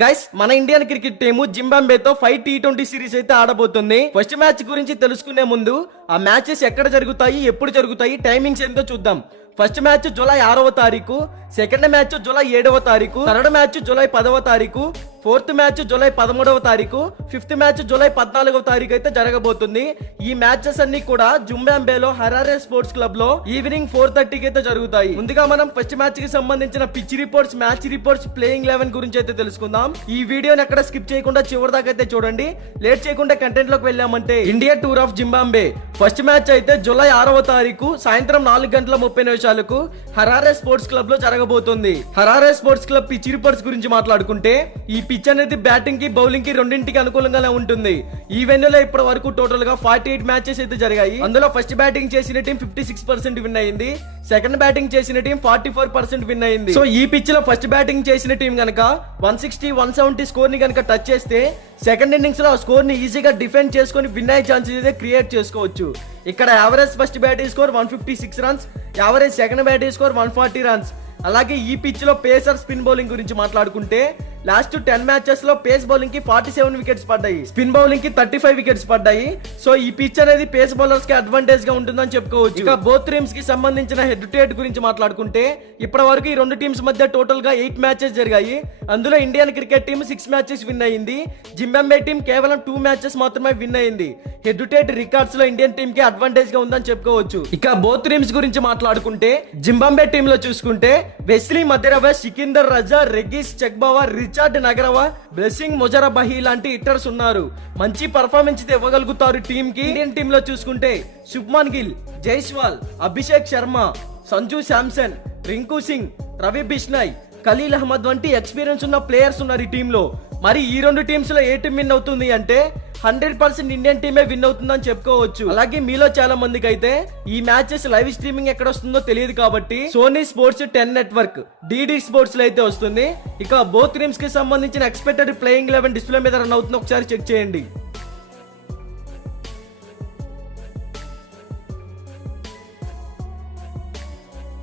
Guys మన Indian cricket team జింబాబ్వేతో 5 T20 series అయితే ఆడబోతుంది. ఫస్ట్ మ్యాచ్ గురించి తెలుసుకునే ముందు ఆ మ్యాచెస్ ఎక్కడ జరుగుతాయి, ఎప్పుడు జరుగుతాయి, టైమింగ్స్ ఏంటో చూద్దాం. ఫస్ట్ మ్యాచ్ జూలై 6వ తారీఖు, సెకండ్ మ్యాచ్ జూలై 7వ తారీఖు, థర్డ్ మ్యాచ్ జూలై 10వ తారీఖు, ఫోర్త్ మ్యాచ్ జూలై 13వ తారీఖు, ఫిఫ్త్ మ్యాచ్ జూలై 14వ తారీఖు అయితే జరగబోతుంది. ఈ మ్యాచెస్ అన్ని కూడా జింబాబ్వేలో హరారే స్పోర్ట్స్ క్లబ్ లో ఈవినింగ్ 4:30కి అయితే జరుగుతాయి. ముందుగా మనం ఫస్ట్ మ్యాచ్ కి సంబంధించిన pitch reports, match reports, playing 11 గురించి అయితే తెలుసుకుందాం. ఈ వీడియోని ఎక్కడ స్కిప్ చేయకుండా చివరి దాకా అయితే చూడండి. లేట్ చేయకుండా కంటెంట్ లోకి వెళ్ళామంటే India tour of Zimbabwe first match అయితే జూలై 6వ తారీఖు సాయంత్రం 4:30 హరారే స్పోర్ట్స్ క్లబ్ లో జరగబోతుంది. Harare sports club pitch reports గురించి మాట్లాడుకుంటే ఈ పిచ్ అనేది బ్యాటింగ్ కి, బౌలింగ్ కి రెండింటికి అనుకూలంగానే ఉంటుంది. ఈ వెన్యూలో ఇప్పటి వరకు టోటల్ గా 48 మ్యాచెస్ అయితే జరిగాయి. అందులో ఫస్ట్ బ్యాటింగ్ చేసిన టీం 56% విన్ అయింది, సెకండ్ బ్యాటింగ్ చేసిన టీం 44% విన్ అయింది. సో ఈ పిచ్ లో ఫస్ట్ బ్యాటింగ్ చేసిన టీం గనక 160, 170 స్కోర్ ని గనక టచ్ చేస్తే సెకండ్ ఇన్నింగ్స్ లో ఆ స్కోర్ ని ఈజీగా డిఫెండ్ చేసుకుని విన్ అయ్యే ఛాన్సెస్ అయితే క్రియేట్ చేసుకోవచ్చు. ఇక్కడ average first batting score 156 runs, average second batting score 140 runs. అలాగే ఈ పిచ్ లో పేసర్, స్పిన్ బౌలింగ్ గురించి మాట్లాడుకుంటే లాస్ట్ 10 మ్యాచెస్ లో పేస్ బౌలింగ్ కి 47 వికెట్స్ పడ్డాయి, స్పిన్ బౌలింగ్ కి 35 వికెట్స్ పడ్డాయి. సో ఈ పిచ్ అనేది పేస్ బౌలర్స్ కి అడ్వాంటేజ్ గా ఉంటుందని చెప్పుకోవచ్చు. ఇక బోత్ టీమ్స్ కి సంబంధించిన హెడ్ టు హెడ్ గురించి మాట్లాడుకుంటే ఇప్పటి వరకు ఈ రెండు టీమ్స్ మధ్య టోటల్ గా 8 మ్యాచెస్ జరిగాయి. అందులో Indian cricket team 6 matches win అయింది, జింబాబ్వే టీం కేవలం 2 మ్యాచెస్ మాత్రమే విన్ అయింది. హెడ్ టు హెడ్ రికార్డ్స్ లో ఇండియన్ టీమ్ కి అడ్వాంటేజ్ గా ఉందని చెప్పుకోవచ్చు. ఇక బోత్ టీమ్స్ గురించి మాట్లాడుకుంటే జింబాబ్వే టీమ్ లో చూసుకుంటే వెస్లీ మదెరవ, సికిందర్ రజా, రెగిస్ చెక్బావా, రిచార్డ్ నగరవా, బ్లెస్సింగ్ మొజరబహి లాంటి హిట్టర్స్ ఉన్నారు. మంచి పర్ఫార్మెన్స్ ఇవ్వగలుగుతారు టీమ్ కి. ఇండియన్ టీమ్ లో చూసుకుంటే శుభ్మన్ గిల్, జైస్వాల్, అభిషేక్ శర్మ, సంజు శాంసన్, రింకు సింగ్, రవి బిష్నాయ్, ఖలీల్ అహ్మద్ వంటి ఎక్స్పీరియన్స్ ఉన్న ప్లేయర్స్ ఉన్నారు ఈ టీమ్ లో. మరి ఈ రెండు టీమ్స్ లో ఏ టీం విన్ అవుతుంది అంటే 100% ఇండియన్ టీమే విన్ అవుతుందని చెప్పుకోవచ్చు. అలాగే మీలో చాలా మందికి అయితే ఈ మ్యాచెస్ లైవ్ స్ట్రీమింగ్ ఎక్కడ వస్తుందో తెలియదు కాబట్టి Sony Sports 10 network, DD Sports లో అయితే వస్తుంది. ఇక బోత్ టీమ్స్ కి సంబంధించిన ఎక్స్పెక్టెడ్ ప్లేయింగ్ 11 డిస్ప్లే మీద రన్ అవుతుందో ఒకసారి చెక్ చేయండి.